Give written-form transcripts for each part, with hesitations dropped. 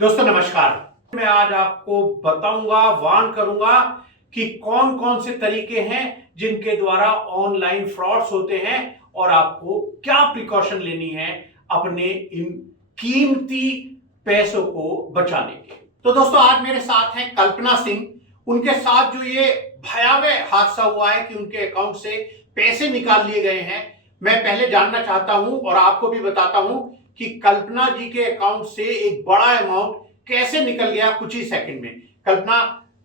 दोस्तों नमस्कार। मैं आज आपको बताऊंगा, वार्न करूंगा कि कौन कौन से तरीके हैं जिनके द्वारा ऑनलाइन फ्रॉड्स होते हैं और आपको क्या प्रिकॉशन लेनी है अपने इन कीमती पैसों को बचाने के। तो दोस्तों आज मेरे साथ हैं कल्पना सिंह। उनके साथ जो ये भयावह हादसा हुआ है कि उनके अकाउंट से पैसे निकाल लिए गए हैं, मैं पहले जानना चाहता हूं और आपको भी बताता हूं कि कल्पना जी के अकाउंट से एक बड़ा अमाउंट कैसे निकल गया कुछ ही सेकंड में। कल्पना,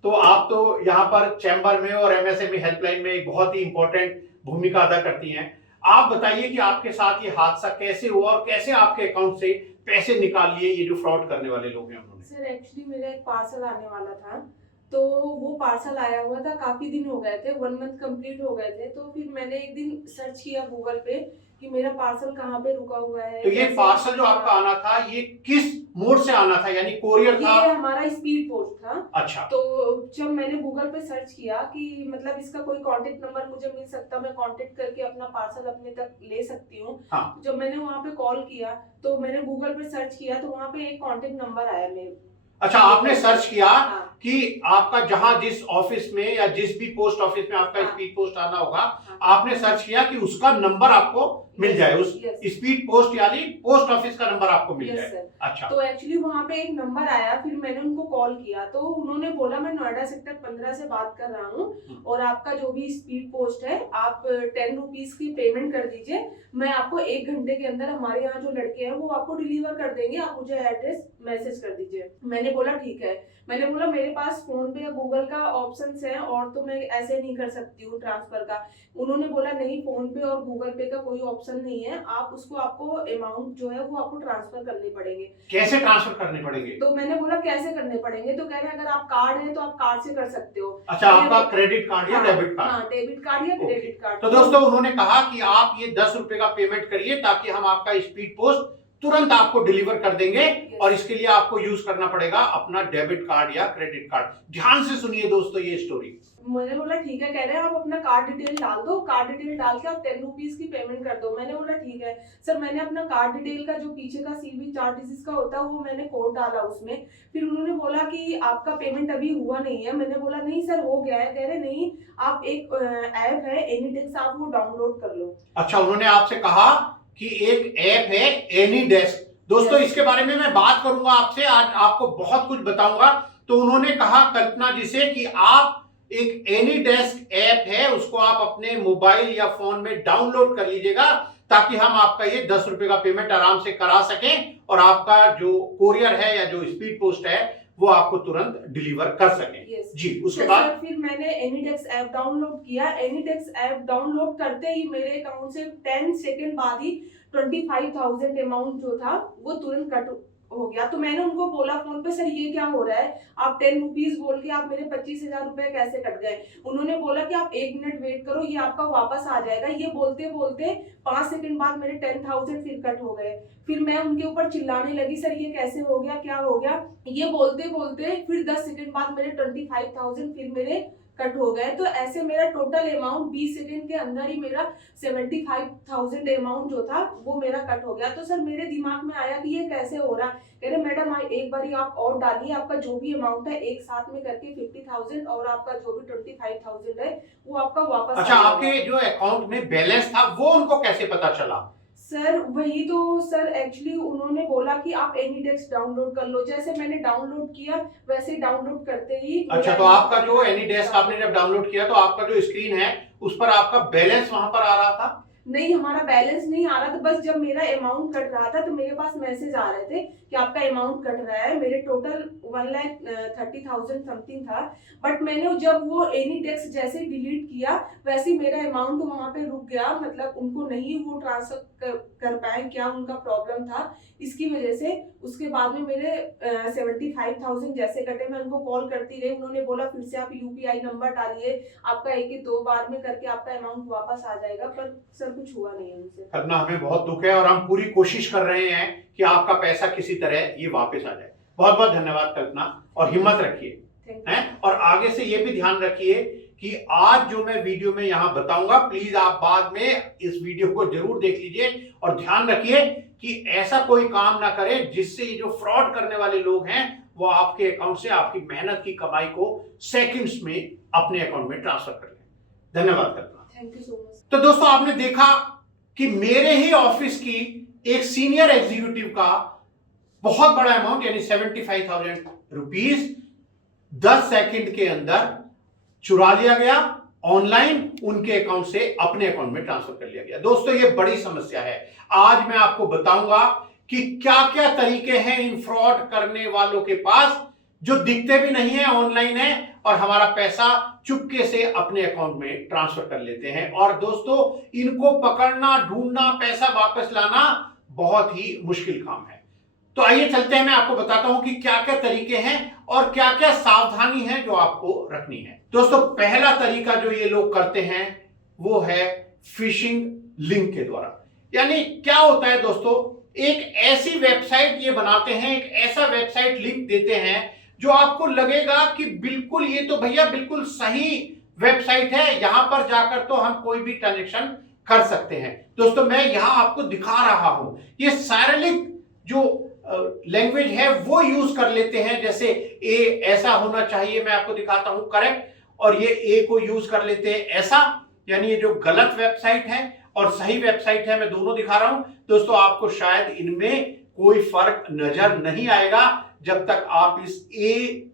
तो आप तो यहाँ पर चैम्बर में और एमएसएमई हेल्पलाइन में एक बहुत ही इंपॉर्टेंट भूमिका अदा करती हैं। आप बताइए कि आपके साथ ये हादसा कैसे हुआ और कैसे आपके अकाउंट से पैसे निकाल लिए ये जो फ्रॉड करने वाले लोग हैं उन्होंने। सर एक्चुअली मेरा एक पार्सल आने वाला था, तो वो पार्सल आया हुआ था, काफी दिन हो गए थे, 1 मंथ कंप्लीट हो गए थे। तो फिर मैंने एक दिन सर्च किया गूगल पे कि मेरा पार्सल कहाँ पे रुका हुआ है। तो ये पार्सल जो आपका आना था ये किस मोड से आना था, यानी कोरियर था? ये हमारा स्पीड पोस्ट था। अच्छा। तो जब मैंने गूगल पे सर्च किया कि मतलब इसका कोई कांटेक्ट नंबर मुझे मिल सकता, मैं कांटेक्ट करके अपना पार्सल अपने तक ले सकती हूँ। हाँ। जब मैंने वहाँ पे कॉल किया तो मैंने गूगल पे सर्च किया तो वहाँ पे एक कांटेक्ट नंबर आया मेरे। अच्छा, आपने सर्च किया? हाँ। कि आपका जहां जिस ऑफिस में या जिस भी पोस्ट ऑफिस में आपका हाँ। स्पीड पोस्ट आना होगा, हाँ। आपने सर्च किया कि उसका नंबर आपको मिल जाए, उस स्पीड पोस्ट यानी पोस्ट ऑफिस का नंबर आपको मिल जाए। अच्छा। तो एक्चुअली वहाँ पे एक नंबर आया, फिर मैंने उनको कॉल किया तो उन्होंने बोला मैं नोएडा सेक्टर 15 से बात कर रहा हूँ और आपका जो भी स्पीड पोस्ट है आप 10 रुपीज की पेमेंट कर दीजिए, मैं आपको 1 घंटे के अंदर हमारे यहाँ जो लड़के हैं वो आपको डिलीवर कर देंगे, आप मुझे एड्रेस मैसेज कर दीजिए। मैंने बोला ठीक है। मैंने बोला मेरे पास फोन पे या गूगल का ऑप्शंस है और तो मैं ऐसे नहीं कर सकती हूँ ट्रांसफर का। उन्होंने बोला नहीं, फोन पे और गूगल पे का कोई ऑप्शन नहीं है, आप उसको आपको अमाउंट जो है वो आपको ट्रांसफर करने पड़ेंगे। कैसे ट्रांसफर करने पड़ेंगे? तो मैंने बोला कैसे करने पड़ेंगे, तो कह रहे अगर आप कार्ड है तो आप कार्ड से कर सकते हो। अच्छा, आपका क्रेडिट कार्ड या डेबिट कार्ड? हाँ, डेबिट कार्ड या क्रेडिट कार्ड। तो दोस्तों उन्होंने कहा कि आप ये 10 रुपए का पेमेंट करिए ताकि हम आपका स्पीड पोस्ट तुरंत आपको डिलीवर कर देंगे और इसके लिए आपको यूज करना पड़ेगा अपना डेबिट कार्ड या क्रेडिट कार्ड। ध्यान से सुनिए दोस्तों ये स्टोरी। मैंने बोला ठीक है। कह रहे हैं आप अपना कार्ड डिटेल डाल दो, कार्ड डिटेल डाल के आप 10 रुपीज की पेमेंट कर दो। मैंने बोला ठीक है सर। मैंने अपना कार्ड डिटेल का जो पीछे का सीवी 4 डिजिट का होता है वो मैंने कोड डाला उसमें। फिर उन्होंने बोला कि आपका पेमेंट अभी हुआ नहीं है। मैंने बोला नहीं सर हो गया है। कह रहे नहीं, आप एक ऐप है एनीडेस्क, आप वो डाउनलोड कर लो। अच्छा, उन्होंने आपसे कहा कि एक ऐप है एनीडेस्क। दोस्तों इसके बारे में मैं बात करूंगा आपसे, आज आपको बहुत कुछ बताऊंगा। तो उन्होंने कहा कल्पना जी से कि आप एक एनीडेस्क ऐप है उसको आप अपने मोबाइल या फोन में डाउनलोड कर लीजिएगा ताकि हम आपका ये 10 रुपए का पेमेंट आराम से करा सकें और आपका जो कोरियर है या जो स्पीड पोस्ट है वो आपको तुरंत डिलीवर कर सकें। जी, उसके बाद फिर मैंने एनीडेस्क ऐप डाउनलोड किया। एनीडेस्क ऐप डाउनलोड करते ही मेरे अकाउंट से 10 सेकंड बाद ही 25,000 अमाउंट जो था वो तुरंत कट हो गया। तो मैंने उनको बोला फोन पे, सर ये क्या हो रहा है, आप 10 रुपीज बोल के आप मेरे 25,000 रुपए कैसे कट गए। उन्होंने बोला कि आप 1 मिनट वेट करो, ये आपका वापस आ जाएगा। ये बोलते बोलते 5 सेकंड बाद मेरे 10,000 फिर कट हो गए। फिर मैं उनके ऊपर चिल्लाने लगी, सर ये कैसे हो गया, क्या हो गया। ये बोलते बोलते फिर 10 सेकंड बाद मेरे 25,000 फिर मेरे कट हो गए। तो ऐसे मेरा टोटल अमाउंट 20 सेकंड के अंदर ही मेरा 75,000 अमाउंट जो था वो मेरा कट हो गया। तो सर मेरे दिमाग में आया कि ये कैसे हो रहा। कह रहे मैडम एक बार आप और डालिए, आपका जो भी अमाउंट है एक साथ में करके 50,000 और आपका जो भी 25,000 है वो आपका वापस। अच्छा, आपके जो अकाउंट में बैलेंस था वो उनको कैसे पता चला? सर वही तो सर, एक्चुअली उन्होंने बोला कि आप एनीडेस्क डाउनलोड कर लो। जैसे मैंने डाउनलोड किया वैसे डाउनलोड करते ही। अच्छा, तो आपका जो एनीडेस्क आपने जब डाउनलोड किया तो आपका जो स्क्रीन है उस पर आपका बैलेंस वहां पर आ रहा था? नहीं, हमारा बैलेंस नहीं आ रहा था। बस जब मेरा अमाउंट कट रहा था तो मेरे पास मैसेज आ रहे थे कि आपका अमाउंट कट रहा है। मेरे टोटल 1,30,000 समथिंग था। बट मैंने जब वो एनीडेस्क जैसे डिलीट किया वैसे मेरा अमाउंट वहां पे रुक गया। मतलब उनको नहीं वो ट्रांसफर कर पाए, क्या उनका प्रॉब्लम था इसकी वजह से। उसके बाद में मेरे 75,000 जैसे कटे। मैं उनको कॉल करती रही, उन्होंने बोला फिर से आप यूपीआई नंबर डालिए, आपका 1-2 बार में करके आपका अमाउंट वापस आ जाएगा। पर सर कुछ हुआ नहीं उनसे। कल्पना, हमें बहुत दुख है और हम पूरी कोशिश कर रहे हैं कि आपका पैसा किसी तरह ये वापस आ जाए। बहुत बहुत धन्यवाद कल्पना, और हिम्मत रखिए हैं, और आगे से ये भी ध्यान रखिए कि आज जो मैं वीडियो में यहां बताऊंगा, प्लीज आप बाद में इस वीडियो को जरूर देख लीजिए और ध्यान रखिए कि ऐसा कोई काम ना करें जिससे ये जो फ्रॉड करने वाले लोग हैं वो आपके अकाउंट से आपकी मेहनत की कमाई को सेकंड्स में अपने अकाउंट में ट्रांसफर कर लें। धन्यवाद करता हूं। Thank you so much. तो दोस्तों आपने देखा कि मेरे ही ऑफिस की एक सीनियर एग्जीक्यूटिव का बहुत बड़ा अमाउंट यानी 75,000 रुपीज 10 सेकंड के अंदर चुरा लिया गया, ऑनलाइन उनके अकाउंट से अपने अकाउंट में ट्रांसफर कर लिया गया। दोस्तों ये बड़ी समस्या है। आज मैं आपको बताऊंगा कि क्या क्या तरीके हैं इन फ्रॉड करने वालों के पास जो दिखते भी नहीं है, ऑनलाइन है और हमारा पैसा चुपके से अपने अकाउंट में ट्रांसफर कर लेते हैं। और दोस्तों इनको पकड़ना, ढूंढना, पैसा वापस लाना बहुत ही मुश्किल काम है। तो आइए चलते हैं, मैं आपको बताता हूं कि क्या क्या तरीके हैं और क्या क्या सावधानी है जो आपको रखनी है। दोस्तों पहला तरीका जो ये लोग करते हैं वो है फिशिंग लिंक के द्वारा। यानी क्या होता है दोस्तों, एक ऐसी वेबसाइट ये बनाते हैं, एक ऐसा वेबसाइट लिंक देते हैं जो आपको लगेगा कि बिल्कुल ये तो भैया बिल्कुल सही वेबसाइट है, यहां पर जाकर तो हम कोई भी ट्रांजैक्शन कर सकते हैं। दोस्तों मैं यहां आपको दिखा रहा हूं, ये साइरिलिक जो लैंग्वेज है वो यूज कर लेते हैं। जैसे ए ऐसा होना चाहिए, मैं आपको दिखाता हूं करेक्ट, और ये ए को यूज कर लेते हैं ऐसा, यानी ये जो गलत वेबसाइट है और सही वेबसाइट है मैं दोनों दिखा रहा हूं। दोस्तों आपको शायद इनमें कोई फर्क नजर नहीं आएगा जब तक आप इस ए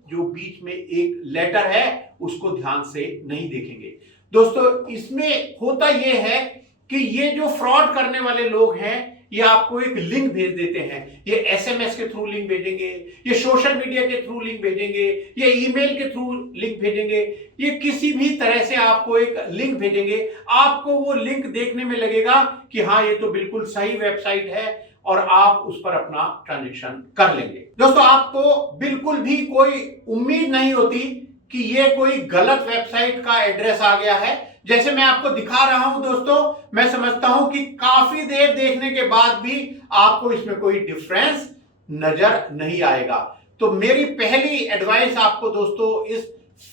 जो बीच में एक लेटर है उसको ध्यान से नहीं देखेंगे। दोस्तों इसमें होता यह है कि ये जो फ्रॉड करने वाले लोग हैं ये आपको एक लिंक भेज देते हैं। ये एसएमएस के थ्रू लिंक भेजेंगे, ये सोशल मीडिया के थ्रू लिंक भेजेंगे, ये ईमेल के थ्रू लिंक भेजेंगे, ये किसी भी तरह से आपको एक लिंक भेजेंगे। आपको वो लिंक देखने में लगेगा कि हाँ ये तो बिल्कुल सही वेबसाइट है और आप उस पर अपना ट्रांजैक्शन कर लेंगे। दोस्तों आपको बिल्कुल भी कोई उम्मीद नहीं होती कि ये कोई गलत वेबसाइट का एड्रेस आ गया है। जैसे मैं आपको दिखा रहा हूं दोस्तों, मैं समझता हूं कि काफी देर देखने के बाद भी आपको इसमें कोई डिफरेंस नजर नहीं आएगा। तो मेरी पहली एडवाइस आपको दोस्तों इस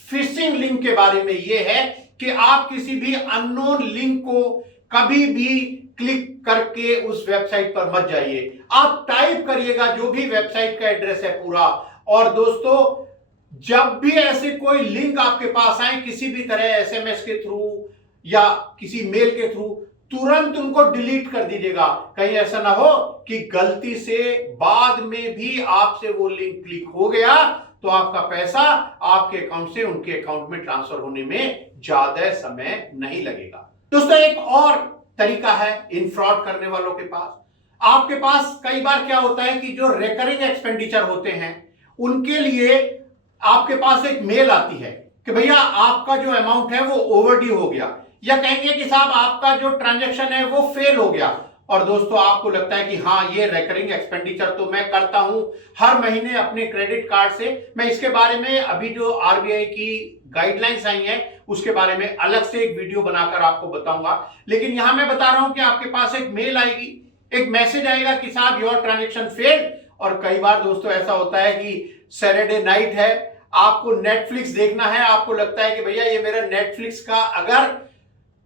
फिशिंग लिंक के बारे में यह है कि आप किसी भी अननोन लिंक को कभी भी क्लिक करके उस वेबसाइट पर मत जाइए। आप टाइप करिएगा जो भी वेबसाइट का एड्रेस है पूरा, और दोस्तों जब भी ऐसे कोई लिंक आपके पास आए किसी भी तरह एसएमएस के थ्रू या किसी मेल के थ्रू, तुरंत उनको डिलीट कर दीजिएगा। कहीं ऐसा ना हो कि गलती से बाद में भी आपसे वो लिंक क्लिक हो गया तो आपका पैसा आपके अकाउंट से उनके अकाउंट में ट्रांसफर होने में ज्यादा समय नहीं लगेगा। दोस्तों एक और तरीका है इन फ्रॉड करने वालों के पास। आपके पास कई बार क्या होता है कि जो रिकरिंग एक्सपेंडिचर होते हैं उनके लिए आपके पास एक मेल आती है कि भैया आपका जो अमाउंट है वो ओवरड्यू हो गया, या कहेंगे कि साहब आपका जो ट्रांजैक्शन है वो फेल हो गया। और दोस्तों आपको लगता है कि हाँ ये रिकरिंग एक्सपेंडिचर तो मैं करता हूं हर महीने अपने क्रेडिट कार्ड से। मैं इसके बारे में अभी जो आरबीआई की गाइडलाइंस आई हैं उसके बारे में अलग से एक वीडियो बनाकर आपको बताऊंगा। लेकिन यहां मैं बता रहा हूं कि आपके पास एक मेल आएगी, एक मैसेज आएगा कि साहब योर ट्रांजैक्शन फेल। और कई बार दोस्तों ऐसा होता है कि सैटरडे नाइट है, आपको नेटफ्लिक्स देखना है, आपको लगता है कि भैया ये मेरा नेटफ्लिक्स का अगर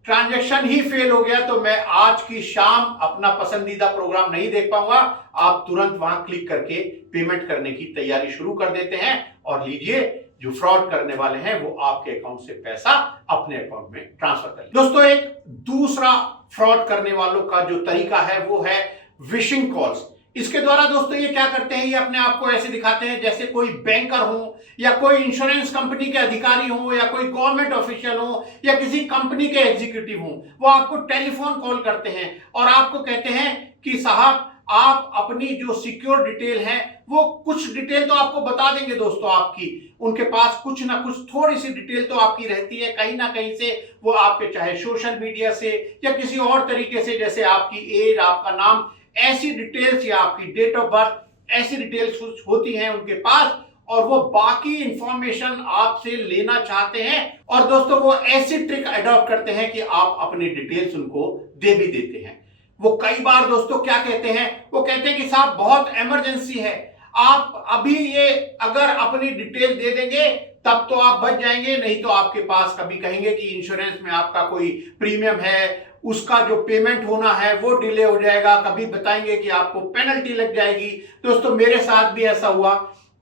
ट्रांजैक्शन ही फेल हो गया तो मैं आज की शाम अपना पसंदीदा प्रोग्राम नहीं देख पाऊंगा। आप तुरंत वहां क्लिक करके पेमेंट करने की तैयारी शुरू कर देते हैं और लीजिए जो फ्रॉड करने वाले हैं वो आपके अकाउंट से पैसा अपने अकाउंट में ट्रांसफर कर। दोस्तों एक दूसरा फ्रॉड करने वालों का जो तरीका है वो है विशिंग कॉल्स। इसके द्वारा दोस्तों ये क्या करते हैं, ये अपने आप को ऐसे दिखाते हैं जैसे कोई बैंकर हो या कोई इंश्योरेंस कंपनी के अधिकारी हो या कोई गवर्नमेंट ऑफिशियल हो या किसी कंपनी के एग्जीक्यूटिव हो। वो आपको टेलीफोन कॉल करते हैं और आपको कहते हैं कि साहब आप अपनी जो सिक्योर डिटेल है वो कुछ डिटेल तो आपको बता देंगे। दोस्तों आपकी उनके पास कुछ ना कुछ थोड़ी सी डिटेल तो आपकी रहती है, कहीं ना कहीं से वो आपके चाहे सोशल मीडिया से या किसी और तरीके से, जैसे आपकी एज, आपका नाम, ऐसी डिटेल्स या आपकी डेट ऑफ बर्थ, ऐसी डिटेल्स कुछ होती हैं उनके पास और वो बाकी इंफॉर्मेशन आपसे लेना चाहते हैं। और दोस्तों वो ऐसी ट्रिक अडॉप्ट करते हैं कि आप अपनी डिटेल्स उनको दे भी देते हैं। वो कई बार दोस्तों क्या कहते हैं, वो कहते हैं कि साहब बहुत इमरजेंसी है, आप अभी ये अगर अपनी डिटेल दे देंगे तब तो आप बच जाएंगे, नहीं तो आपके पास कभी कहेंगे कि इंश्योरेंस में आपका कोई प्रीमियम है, उसका जो पेमेंट होना है वो डिले हो जाएगा, कभी बताएंगे कि आपको पेनल्टी लग जाएगी। दोस्तों मेरे साथ भी ऐसा हुआ,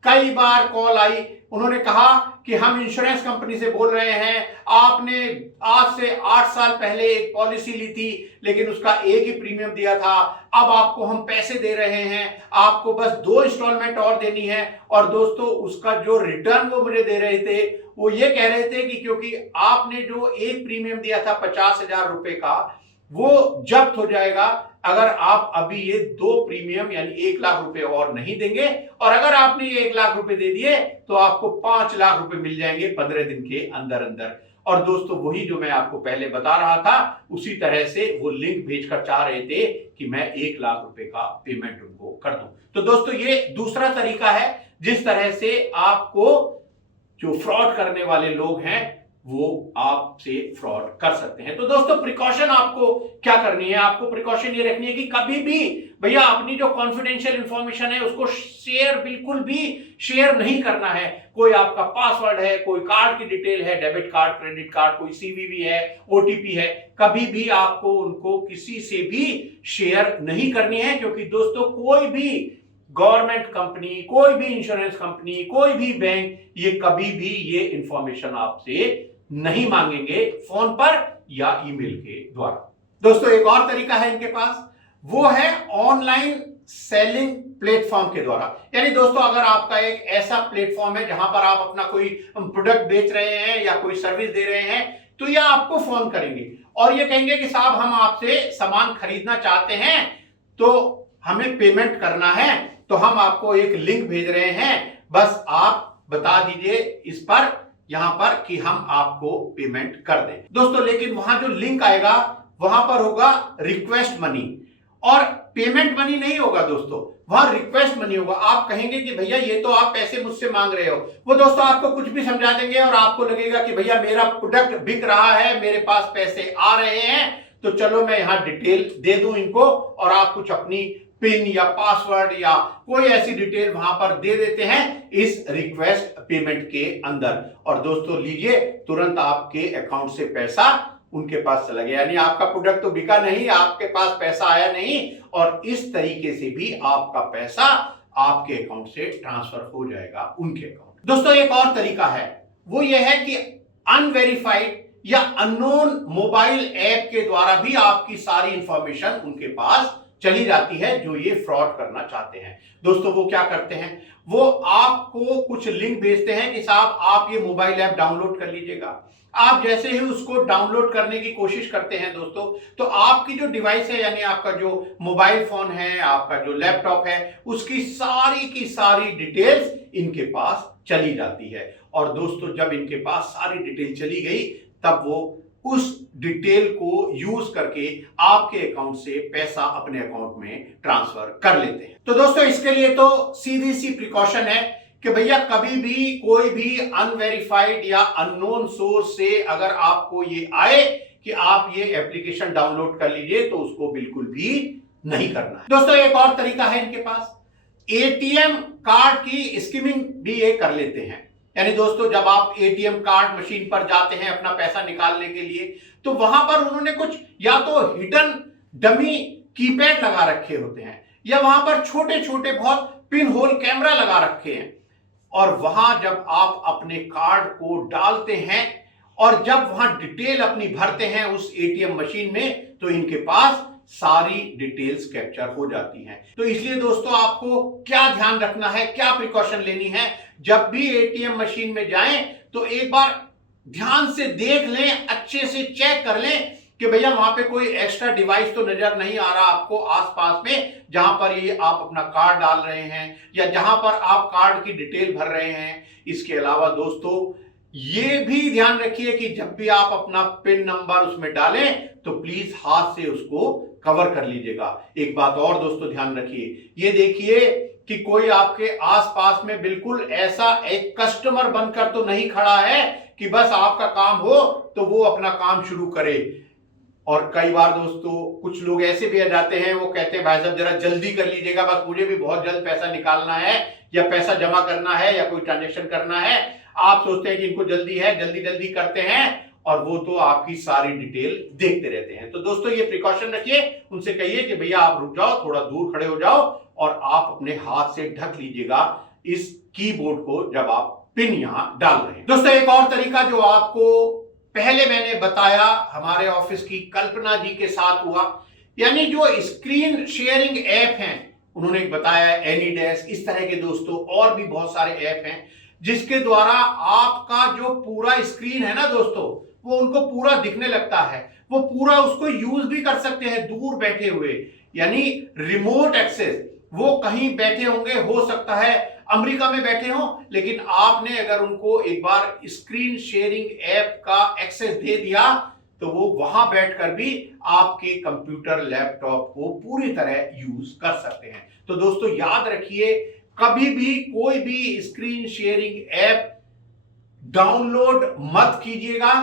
कई बार कॉल आई, उन्होंने कहा कि हम इंश्योरेंस कंपनी से बोल रहे हैं, आपने आज से 8 साल पहले एक पॉलिसी ली थी लेकिन उसका एक ही प्रीमियम दिया था, अब आपको हम पैसे दे रहे हैं, आपको बस 2 इंस्टॉलमेंट और देनी है। और दोस्तों उसका जो रिटर्न वो मुझे दे रहे थे वो ये कह रहे थे कि क्योंकि आपने जो एक प्रीमियम दिया था 50,000 रुपए का वो जब्त हो जाएगा अगर आप अभी ये 2 प्रीमियम यानी 1 लाख रुपए और नहीं देंगे, और अगर आपने ये 1 लाख रुपए दे दिए तो आपको 5 लाख रुपए मिल जाएंगे 15 दिन के अंदर अंदर। और दोस्तों वही जो मैं आपको पहले बता रहा था, उसी तरह से वो लिंक भेजकर चाह रहे थे कि मैं 1 लाख रुपए का पेमेंट उनको कर दूं। तो दोस्तों ये दूसरा तरीका है जिस तरह से आपको जो फ्रॉड करने वाले लोग हैं वो आपसे फ्रॉड कर सकते हैं। तो दोस्तों प्रिकॉशन आपको क्या करनी है, आपको प्रिकॉशन ये रखनी है कि कभी भी भैया अपनी जो कॉन्फिडेंशियल इंफॉर्मेशन है उसको शेयर बिल्कुल भी शेयर नहीं करना है। कोई आपका पासवर्ड है, कोई कार्ड की डिटेल है, डेबिट कार्ड, क्रेडिट कार्ड, कोई सीवीवी है, ओटीपी है, कभी भी आपको उनको किसी से भी शेयर नहीं करनी है। क्योंकि दोस्तों कोई भी गवर्नमेंट कंपनी, कोई भी इंश्योरेंस कंपनी, कोई भी बैंक ये कभी भी ये इंफॉर्मेशन आपसे नहीं मांगेंगे फोन पर या ईमेल के द्वारा। दोस्तों एक और तरीका है इनके पास, वो है ऑनलाइन सेलिंग प्लेटफॉर्म के द्वारा। यानी दोस्तों अगर आपका एक ऐसा प्लेटफॉर्म है जहां पर आप अपना कोई प्रोडक्ट बेच रहे हैं या कोई सर्विस दे रहे हैं, तो ये आपको फोन करेंगे और ये कहेंगे कि साहब हम आपसे सामान खरीदना चाहते हैं तो हमें पेमेंट करना है, तो हम आपको एक लिंक भेज रहे हैं, बस आप बता दीजिए इस पर यहां पर कि हम आपको पेमेंट कर दें। दोस्तों लेकिन वहां जो लिंक आएगा वहां पर होगा रिक्वेस्ट मनी, और पेमेंट मनी नहीं होगा दोस्तों, वहां रिक्वेस्ट मनी होगा। आप कहेंगे कि भैया ये तो आप पैसे मुझसे मांग रहे हो, वो दोस्तों आपको कुछ भी समझा देंगे और आपको लगेगा कि भैया मेरा प्रोडक्ट बिक रहा है, मेरे पास पैसे आ रहे हैं, तो चलो मैं यहां डिटेल दे दूं इनको, और आप कुछ अपनी पिन या पासवर्ड या कोई ऐसी डिटेल वहां पर दे देते हैं इस रिक्वेस्ट पेमेंट के अंदर। और दोस्तों लीजिए तुरंत आपके अकाउंट से पैसा उनके पास चला गया, यानी आपका प्रोडक्ट तो बिका नहीं, आपके पास पैसा आया नहीं, और इस तरीके से भी आपका पैसा आपके अकाउंट से ट्रांसफर हो जाएगा उनके अकाउंट। दोस्तों एक और तरीका है, वो ये है कि अनवेरिफाइड या अननोन मोबाइल ऐप के द्वारा भी आपकी सारी इंफॉर्मेशन उनके पास चली जाती है जो ये फ्रॉड करना चाहते हैं। दोस्तों वो क्या करते हैं, वो आपको कुछ लिंक भेजते हैं कि साहब आप ये मोबाइल ऐप डाउनलोड कर लीजिएगा। आप जैसे ही उसको डाउनलोड करने की कोशिश करते हैं दोस्तों, तो आपकी जो डिवाइस है यानी आपका जो मोबाइल फोन है, आपका जो लैपटॉप है, उसकी सारी की सारी डिटेल्स इनके पास चली जाती है। और दोस्तों जब इनके पास सारी डिटेल चली गई तब वो उस डिटेल को यूज करके आपके अकाउंट से पैसा अपने अकाउंट में ट्रांसफर कर लेते हैं। तो दोस्तों इसके लिए तो सीधी सी प्रिकॉशन है कि भैया कभी भी कोई भी अनवेरिफाइड या अननोन सोर्स से अगर आपको ये आए कि आप ये एप्लीकेशन डाउनलोड कर लीजिए, तो उसको बिल्कुल भी नहीं करना है। दोस्तों एक और तरीका है इनके पास, एटीएम कार्ड की स्किमिंग भी ये कर लेते हैं। यानी दोस्तों जब आप एटीएम कार्ड मशीन पर जाते हैं अपना पैसा निकालने के लिए, तो वहां पर उन्होंने कुछ या तो हिडन डमी कीपैड लगा रखे होते हैं, या वहां पर छोटे छोटे बहुत पिन होल कैमरा लगा रखे हैं, और वहां जब आप अपने कार्ड को डालते हैं और जब वहां डिटेल अपनी भरते हैं उस एटीएम मशीन में, तो इनके पास सारी डिटेल्स कैप्चर हो जाती हैं। तो इसलिए दोस्तों आपको क्या ध्यान रखना है, क्या प्रिकॉशन लेनी है, जब भी एटीएम मशीन में जाएं तो एक बार ध्यान से देख लें, अच्छे से चेक कर लें कि भैया वहां पे कोई एक्स्ट्रा डिवाइस तो नजर नहीं आ रहा आपको आसपास में, जहां पर ये आप अपना कार्ड डाल रहे हैं या जहां पर आप कार्ड की डिटेल भर रहे हैं। इसके अलावा दोस्तों ये भी ध्यान रखिए कि जब भी आप अपना पिन नंबर उसमें डालें तो प्लीज हाथ से उसको कवर कर लीजिएगा। एक बात और दोस्तों ध्यान रखिए, ये देखिए कि कोई आपके आसपास में बिल्कुल ऐसा एक कस्टमर बनकर तो नहीं खड़ा है कि बस आपका काम हो तो वो अपना काम शुरू करे। और कई बार दोस्तों कुछ लोग ऐसे भी आ जाते हैं, वो कहते हैं भाई साहब जरा जल्दी कर लीजिएगा, बस मुझे भी बहुत जल्द पैसा निकालना है, या पैसा जमा करना है या कोई ट्रांजेक्शन करना है, आप सोचते हैं कि इनको जल्दी है, जल्दी जल्दी करते हैं, और वो तो आपकी सारी डिटेल देखते रहते हैं। तो दोस्तों ये प्रिकॉशन रखिए, उनसे कहिए कि भैया आप रुक जाओ, थोड़ा दूर खड़े हो जाओ और आप अपने हाथ से ढक लीजिएगा इस कीबोर्ड को जब आप पिन यहां डाल रहे हैं। दोस्तों एक और तरीका जो आपको पहले मैंने बताया हमारे ऑफिस की कल्पना जी के साथ हुआ, यानी जो स्क्रीन शेयरिंग ऐप हैं, उन्होंने बताया एनीडेस्क, इस तरह के दोस्तों और भी बहुत सारे ऐप हैं जिसके द्वारा आपका जो पूरा स्क्रीन है ना दोस्तों, वो उनको पूरा दिखने लगता है, वो पूरा उसको यूज भी कर सकते हैं दूर बैठे हुए, यानी रिमोट एक्सेस। वो कहीं बैठे होंगे, हो सकता है अमेरिका में बैठे हो, लेकिन आपने अगर उनको एक बार स्क्रीन शेयरिंग ऐप का एक्सेस दे दिया तो वो वहां बैठकर भी आपके कंप्यूटर लैपटॉप को पूरी तरह यूज कर सकते हैं। तो दोस्तों याद रखिए, कभी भी कोई भी स्क्रीन शेयरिंग ऐप डाउनलोड मत कीजिएगा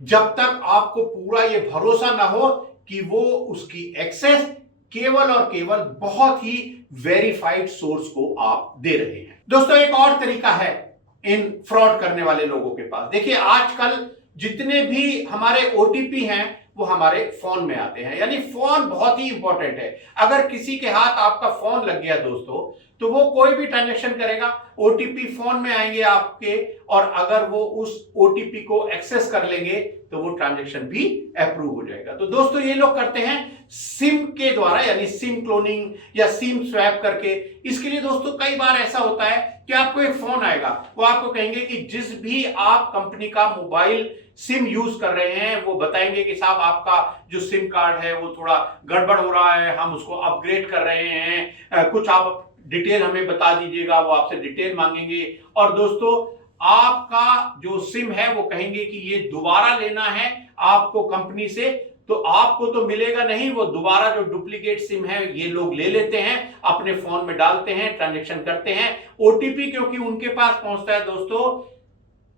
जब तक आपको पूरा ये भरोसा ना हो कि वो उसकी एक्सेस केवल और केवल बहुत ही वेरीफाइड सोर्स को आप दे रहे हैं। दोस्तों एक और तरीका है इन फ्रॉड करने वाले लोगों के पास। देखिए आजकल जितने भी हमारे ओटीपी हैं वो हमारे फोन में आते हैं, यानी फोन बहुत ही इंपॉर्टेंट है। अगर किसी के हाथ आपका फोन लग गया दोस्तों, तो वो कोई भी ट्रांजैक्शन करेगा, ओटीपी फोन में आएंगे आपके, और अगर वो उस ओटीपी को एक्सेस कर लेंगे तो वो ट्रांजैक्शन भी अप्रूव हो जाएगा। तो दोस्तों ये लोग करते हैं सिम के द्वारा, यानी सिम क्लोनिंग या सिम स्वैप करके। इसके लिए दोस्तों कई बार ऐसा होता है कि आपको एक फोन आएगा, वो आपको कहेंगे कि जिस भी आप कंपनी का मोबाइल सिम यूज कर रहे हैं वो बताएंगे कि साहब आपका जो सिम कार्ड है वो थोड़ा गड़बड़ हो रहा है, हम उसको अपग्रेड कर रहे हैं, कुछ आप डिटेल हमें बता दीजिएगा। वो आपसे डिटेल मांगेंगे, और दोस्तों आपका जो सिम है वो कहेंगे कि ये दोबारा लेना है आपको कंपनी से, तो आपको तो मिलेगा नहीं, वो दोबारा जो डुप्लीकेट सिम है ये लोग ले लेते हैं, अपने फोन में डालते हैं, ट्रांजैक्शन करते हैं। ओटीपी क्योंकि उनके पास पहुंचता है दोस्तों,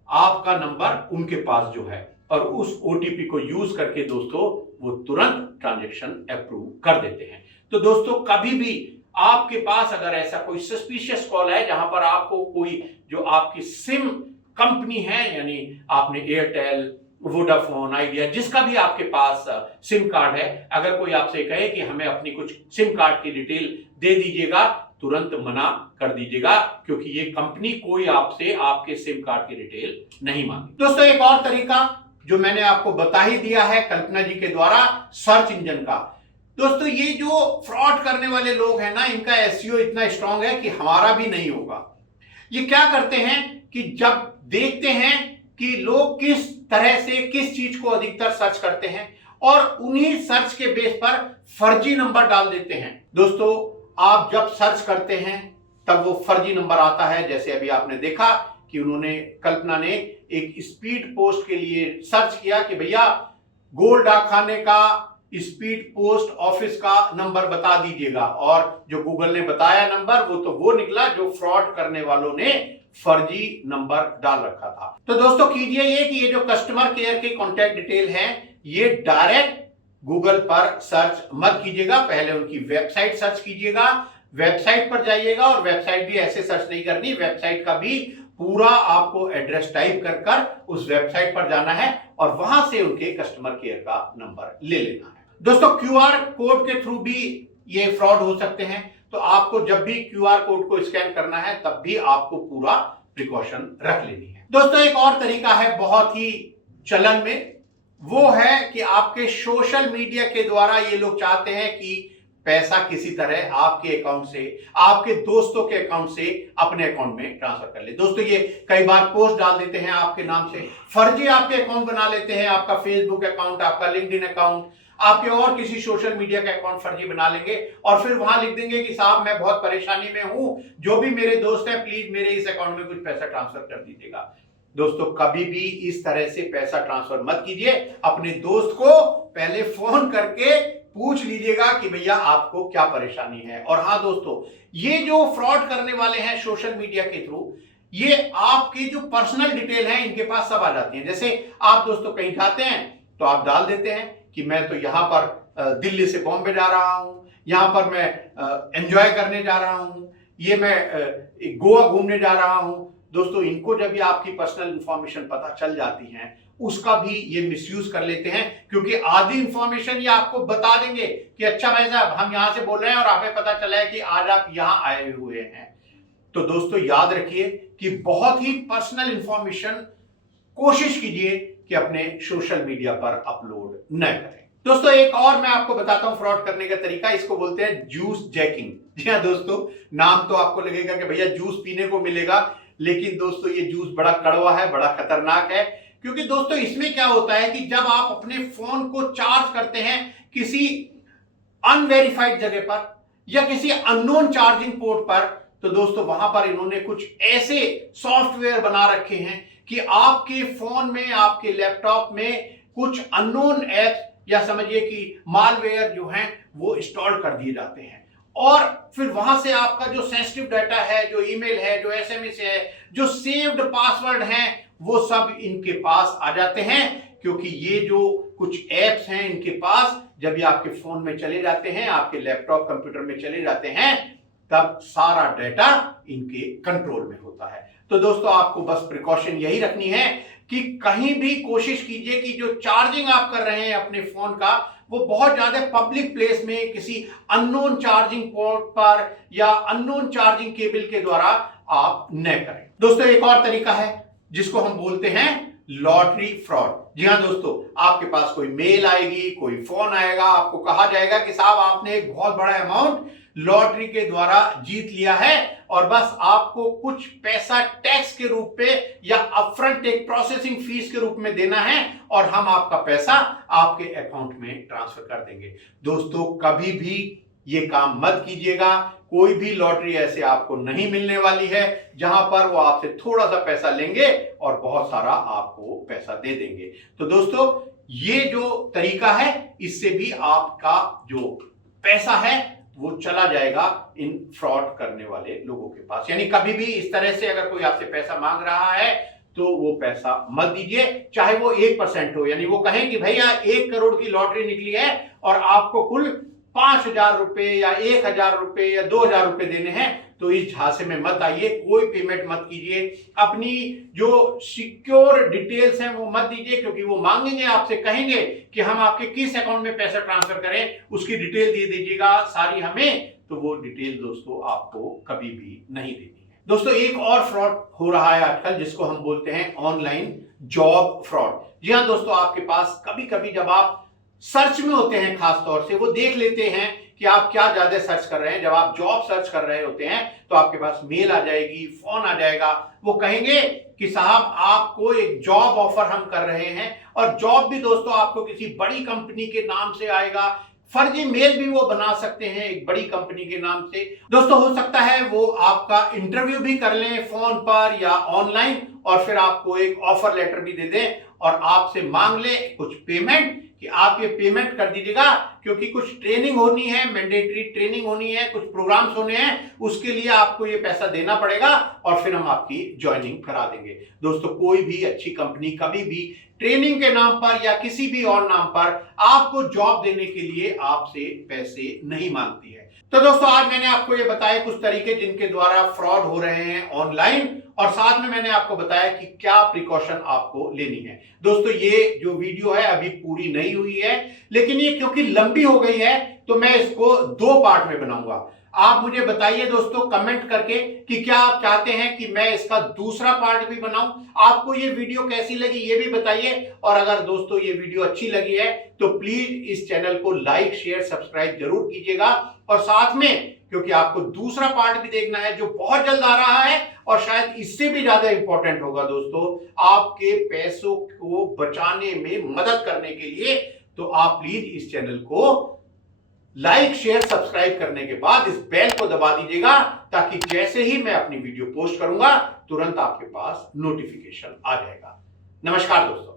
आपका नंबर उनके पास जो है, और उस ओटीपी को यूज करके दोस्तों वो तुरंत ट्रांजैक्शन अप्रूव कर देते हैं। तो दोस्तों कभी भी आपके पास अगर ऐसा कोई सस्पिशियस कॉल है जहां पर आपको कोई जो आपकी सिम कंपनी है, यानी आपने एयरटेल, वोडाफोन, आइडिया, जिसका भी आपके पास सिम कार्ड है, अगर कोई आपसे कहे कि हमें अपनी कुछ सिम कार्ड की डिटेल दे दीजिएगा, तुरंत मना कर दीजिएगा, क्योंकि ये कंपनी कोई आपसे आपके सिम कार्ड की डिटेल नहीं मांगी। दोस्तों एक और तरीका जो मैंने आपको बता ही दिया है कल्पना जी के द्वारा, सर्च इंजन का। दोस्तों ये जो फ्रॉड करने वाले लोग हैं ना, इनका एसईओ इतना स्ट्रांग है कि हमारा भी नहीं होगा। ये क्या करते हैं कि जब देखते हैं कि लोग किस तरह से किस चीज को अधिकतर सर्च करते हैं, और उन्हीं सर्च के बेस पर फर्जी नंबर डाल देते हैं। दोस्तों आप जब सर्च करते हैं तब वो फर्जी नंबर आता है। जैसे अभी आपने देखा कि उन्होंने, कल्पना ने एक स्पीड पोस्ट के लिए सर्च किया कि भैया गोल्ड डाकखाने का स्पीड पोस्ट ऑफिस का नंबर बता दीजिएगा, और जो गूगल ने बताया नंबर वो निकला जो फ्रॉड करने वालों ने फर्जी नंबर डाल रखा था। तो दोस्तों कीजिए ये कि ये जो कस्टमर केयर के कॉन्टैक्ट डिटेल हैं ये डायरेक्ट गूगल पर सर्च मत कीजिएगा, पहले उनकी वेबसाइट सर्च कीजिएगा। वेबसाइट पर जाइएगा, और वेबसाइट भी ऐसे सर्च नहीं करनी, वेबसाइट का भी पूरा आपको एड्रेस टाइप कर कर उस वेबसाइट पर जाना है और वहां से उनके कस्टमर केयर का नंबर ले लेना है। दोस्तों क्यूआर कोड के थ्रू भी ये फ्रॉड हो सकते हैं, तो आपको जब भी क्यूआर कोड को स्कैन करना है तब भी आपको पूरा प्रिकॉशन रख लेनी है। दोस्तों एक और तरीका है बहुत ही चलन में, वो है कि आपके सोशल मीडिया के द्वारा ये लोग चाहते हैं कि पैसा किसी तरह आपके अकाउंट से, आपके दोस्तों के अकाउंट से अपने अकाउंट में ट्रांसफर कर ले। दोस्तों ये कई बार पोस्ट डाल देते हैं आपके नाम से, फर्जी आपके अकाउंट बना लेते हैं, आपका फेसबुक अकाउंट, आपका लिंक्डइन अकाउंट, आपके और किसी सोशल मीडिया का अकाउंट फर्जी बना लेंगे, और फिर वहां लिख देंगे कि साहब मैं बहुत परेशानी में हूं, जो भी मेरे दोस्त हैं प्लीज मेरे इस अकाउंट में कुछ पैसा ट्रांसफर कर दीजिएगा। दोस्तों कभी भी इस तरह से पैसा ट्रांसफर मत कीजिए, अपने दोस्त को पहले फोन करके पूछ लीजिएगा कि भैया आपको क्या परेशानी है। और हाँ दोस्तों, ये जो फ्रॉड करने वाले हैं सोशल मीडिया के थ्रू, ये आपकी जो पर्सनल डिटेल है इनके पास सब आ जाती है। जैसे आप दोस्तों कहीं जाते हैं तो आप डाल देते हैं कि मैं तो यहां पर दिल्ली से बॉम्बे जा रहा हूं, यहां पर मैं एंजॉय करने जा रहा हूं, ये मैं गोवा घूमने जा रहा हूं। दोस्तों इनको जब ये आपकी पर्सनल इंफॉर्मेशन पता चल जाती है उसका भी ये मिसयूज कर लेते हैं, क्योंकि आधी इंफॉर्मेशन ये आपको बता देंगे कि अच्छा भाई साहब हम यहां से बोल रहे हैं और हमें पता चला है कि आज आप यहां आए हुए हैं। तो दोस्तों याद रखिए कि बहुत ही पर्सनल इंफॉर्मेशन कोशिश कीजिए कि अपने सोशल मीडिया पर अपलोड न करें। दोस्तों एक और मैं आपको बताता हूं फ्रॉड करने का तरीका, इसको बोलते हैं जूस जैकिंग। जी हाँ दोस्तों, नाम तो आपको लगेगा कि भैया जूस पीने को मिलेगा, लेकिन दोस्तों ये जूस बड़ा कड़वा है, बड़ा खतरनाक है। क्योंकि दोस्तों इसमें क्या होता है कि जब आप अपने फोन को चार्ज करते हैं किसी अनवेरिफाइड जगह पर या किसी अननोन चार्जिंग पोर्ट पर, तो दोस्तों वहां पर इन्होंने कुछ ऐसे सॉफ्टवेयर बना रखे हैं कि आपके फोन में, आपके लैपटॉप में कुछ अननोन ऐप्स या समझिए कि मालवेयर जो हैं वो इंस्टॉल कर दिए जाते हैं, और फिर वहां से आपका जो सेंसिटिव डाटा है, जो ईमेल है, जो एसएमएस है, जो सेव्ड पासवर्ड हैं, वो सब इनके पास आ जाते हैं। क्योंकि ये जो कुछ ऐप्स हैं इनके पास जब ये आपके फोन में चले जाते हैं, आपके लैपटॉप कंप्यूटर में चले जाते हैं, तब सारा डाटा इनके कंट्रोल में होता है। तो दोस्तों आपको बस प्रिकॉशन यही रखनी है कि कहीं भी कोशिश कीजिए कि जो चार्जिंग आप कर रहे हैं अपने फोन का, वो बहुत ज्यादा पब्लिक प्लेस में किसी अननोन चार्जिंग पोर्ट पर या अननोन चार्जिंग केबल के द्वारा आप न करें। दोस्तों एक और तरीका है जिसको हम बोलते हैं लॉटरी फ्रॉड। जी हाँ दोस्तों, आपके पास कोई मेल आएगी, कोई फोन आएगा, आपको कहा जाएगा कि साहब आपने एक बहुत बड़ा अमाउंट लॉटरी के द्वारा जीत लिया है और बस आपको कुछ पैसा टैक्स के रूप में या अपफ्रंट एक प्रोसेसिंग फीस के रूप में देना है और हम आपका पैसा आपके अकाउंट में ट्रांसफर कर देंगे। दोस्तों कभी भी ये काम मत कीजिएगा। कोई भी लॉटरी ऐसे आपको नहीं मिलने वाली है जहां पर वो आपसे थोड़ा सा पैसा लेंगे और बहुत सारा आपको पैसा दे देंगे। तो दोस्तों ये जो तरीका है इससे भी आपका जो पैसा है वो चला जाएगा इन फ्रॉड करने वाले लोगों के पास। यानी कभी भी इस तरह से अगर कोई आपसे पैसा मांग रहा है तो वो पैसा मत दीजिए, चाहे वो 1% हो। यानी वो कहें कि भैया 1 करोड़ की लॉटरी निकली है और आपको कुल 5,000 रुपए या 1,000 रुपए या 2,000 रुपए देने हैं, तो इस झांसे में मत आइए, कोई पेमेंट मत कीजिए, अपनी जो सिक्योर डिटेल्स हैं वो मत दीजिए, क्योंकि वो मांगेंगे आपसे, कहेंगे कि हम आपके किस अकाउंट में पैसा ट्रांसफर करें, उसकी डिटेल दे दीजिएगा सारी हमें, तो वो डिटेल दोस्तों आपको कभी भी नहीं देनी है। दोस्तों एक और फ्रॉड हो रहा है आजकल जिसको हम बोलते हैं ऑनलाइन जॉब फ्रॉड। जी हाँ दोस्तों, आपके पास कभी कभी जब आप सर्च में होते हैं, खास तौर से वो देख लेते हैं कि आप क्या ज्यादा सर्च कर रहे हैं। जब आप जॉब सर्च कर रहे होते हैं तो आपके पास मेल आ जाएगी, फोन आ जाएगा, वो कहेंगे कि साहब आपको एक जॉब ऑफर हम कर रहे हैं, और जॉब भी दोस्तों आपको किसी बड़ी कंपनी के नाम से आएगा। फर्जी मेल भी वो बना सकते हैं एक बड़ी कंपनी के नाम से। दोस्तों हो सकता है वो आपका इंटरव्यू भी कर लें फोन पर या ऑनलाइन, और फिर आपको एक ऑफर लेटर भी दे दें और आपसे मांग ले कुछ पेमेंट कि आप ये पेमेंट कर दीजिएगा, क्योंकि कुछ ट्रेनिंग होनी है, मैंडेटरी ट्रेनिंग होनी है, कुछ प्रोग्राम्स होने हैं, उसके लिए आपको ये पैसा देना पड़ेगा और फिर हम आपकी ज्वाइनिंग करा देंगे। दोस्तों कोई भी अच्छी कंपनी कभी भी ट्रेनिंग के नाम पर या किसी भी और नाम पर आपको जॉब देने के लिए आपसे पैसे नहीं मांगती है। तो दोस्तों आज मैंने आपको ये बताया कुछ तरीके जिनके द्वारा फ्रॉड हो रहे हैं ऑनलाइन, और साथ में मैंने आपको बताया कि क्या प्रिकॉशन आपको लेनी है। दोस्तों ये जो वीडियो है अभी पूरी नहीं हुई है, लेकिन ये क्योंकि लंबी हो गई है तो मैं इसको 2 पार्ट में बनाऊंगा। आप मुझे बताइए दोस्तों कमेंट करके कि क्या आप चाहते हैं कि मैं इसका दूसरा पार्ट भी बनाऊं। आपको ये वीडियो कैसी लगी ये भी बताइए, और अगर दोस्तों ये वीडियो अच्छी लगी है तो प्लीज इस चैनल को लाइक शेयर सब्सक्राइब जरूर कीजिएगा। और साथ में क्योंकि आपको दूसरा पार्ट भी देखना है जो बहुत जल्द आ रहा है और शायद इससे भी ज्यादा इंपॉर्टेंट होगा दोस्तों, आपके पैसों को बचाने में मदद करने के लिए, तो आप प्लीज इस चैनल को लाइक शेयर सब्सक्राइब करने के बाद इस बेल को दबा दीजिएगा, ताकि जैसे ही मैं अपनी वीडियो पोस्ट करूंगा तुरंत आपके पास नोटिफिकेशन आ जाएगा। नमस्कार दोस्तों।